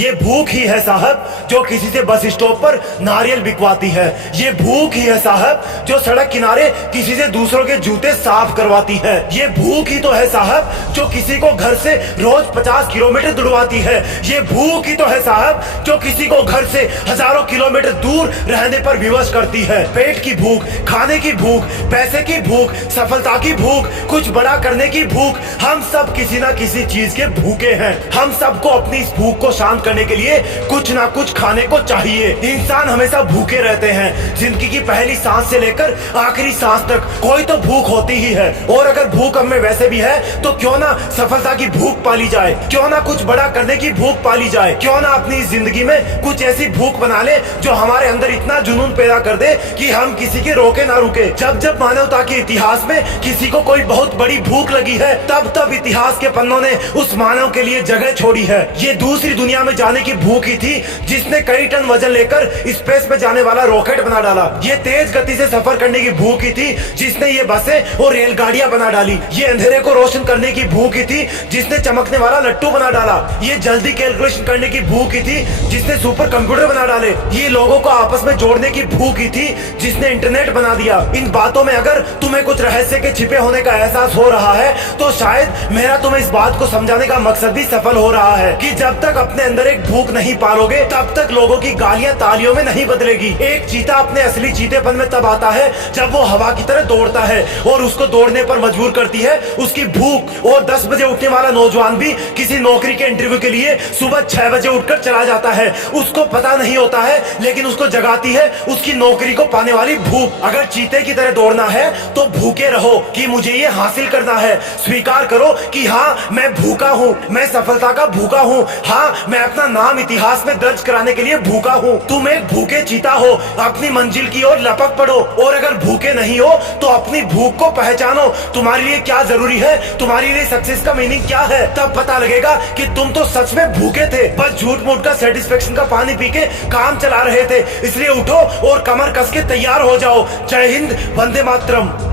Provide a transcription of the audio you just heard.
ये भूख ही है साहब जो किसी से बस स्टॉप पर नारियल बिकवाती है। ये भूख ही है साहब जो सड़क किनारे किसी से दूसरों के जूते साफ करवाती है। ये भूख ही तो है साहब जो किसी को घर से रोज 50 किलोमीटर दुड़वाती है। ये भूख ही तो है साहब जो किसी को घर से हजारों किलोमीटर दूर रहने पर विवश करती है। पेट की भूख, खाने की भूख, पैसे की भूख, सफलता की भूख, कुछ बड़ा करने की भूख, हम सब किसी ना किसी चीज के भूखे हैं। हम सबको अपनी इस भूख को शांत करने के लिए कुछ ना कुछ खाने को चाहिए। इंसान हमेशा भूखे रहते हैं। जिंदगी की पहली सांस से लेकर आखिरी सांस तक कोई तो भूख होती ही है। और अगर भूख हमें वैसे भी है तो क्यों ना सफलता की भूख पाली जाए, क्यों ना कुछ बड़ा करने की भूख पाली जाए, क्यों ना अपनी इस जिंदगी में कुछ ऐसी भूख बना ले जो हमारे अंदर इतना जुनून पैदा कर दे कि हम किसी के रोके ना रुके। जब जब मानवता के इतिहास में किसी को कोई बहुत बड़ी भूख लगी है तब तब इतिहास के पन्नों ने उस मानव के लिए जगह छोड़ी है। ये दूसरी दुनिया में जाने की भूख ही थी जिसने कई टन वजन लेकर स्पेस में जाने वाला रॉकेट बना डाला। ये तेज गति से सफर करने की भूख ही थी जिसने ये बसें और रेलगाड़ियां बना डाली। ये अंधेरे को रोशन करने की भूख ही थी जिसने चमकने वाला लट्टू बना डाला। ये जल्दी कैलकुलेशन करने की भूख ही थी जिसने सुपर कंप्यूटर बना डाले। ये लोगों को आपस में जोड़ने की भूख ही थी जिसने इंटरनेट बना दिया। इन बातों में अगर तुम्हें कुछ रहस्य के छिपे होने का एहसास हो रहा है तो शायद मेरा तुम्हें इस बात को समझाने का मकसद भी सफल हो रहा है कि जब तक अपने अंदर एक भूख नहीं पालोगे तब तक लोगों की गालियां तालियों में नहीं बदलेगी। एक चीता अपने असली चीतेपन में तब आता है जब वो हवा की तरह दौड़ता है और उसको दौड़ने पर मजबूर करती है उसकी भूख। और 10 बजे उठने वाला नौजवान भी किसी नौकरी के इंटरव्यू के लिए सुबह 6 बजे उठकर चला जाता है। उसको पता नहीं होता है लेकिन उसको जगाती है उसकी नौकरी को पाने वाली भूख। अगर चीते की तरह दौड़ना है तो भूखे रहो कि मुझे ये हासिल करना है। स्वीकार करो कि हाँ मैं भूखा हूँ, मैं सफलता का भूखा हूँ, हाँ मैं अपना नाम इतिहास में दर्ज कराने के लिए भूखा हूँ। तुम एक भूखे चीता हो, अपनी मंजिल की ओर लपक पड़ो। और अगर भूखे नहीं हो तो अपनी भूख को पहचानो। तुम्हारे लिए क्या जरूरी है, तुम्हारे लिए सक्सेस का मीनिंग क्या है, तब पता लगेगा कि तुम तो सच में भूखे थे, बस झूठ मूठ का सेटिस्फेक्शन का पानी पी के काम चला रहे थे। इसलिए उठो और कमर कस के तैयार हो जाओ। जय हिंद, वंदे मातरम।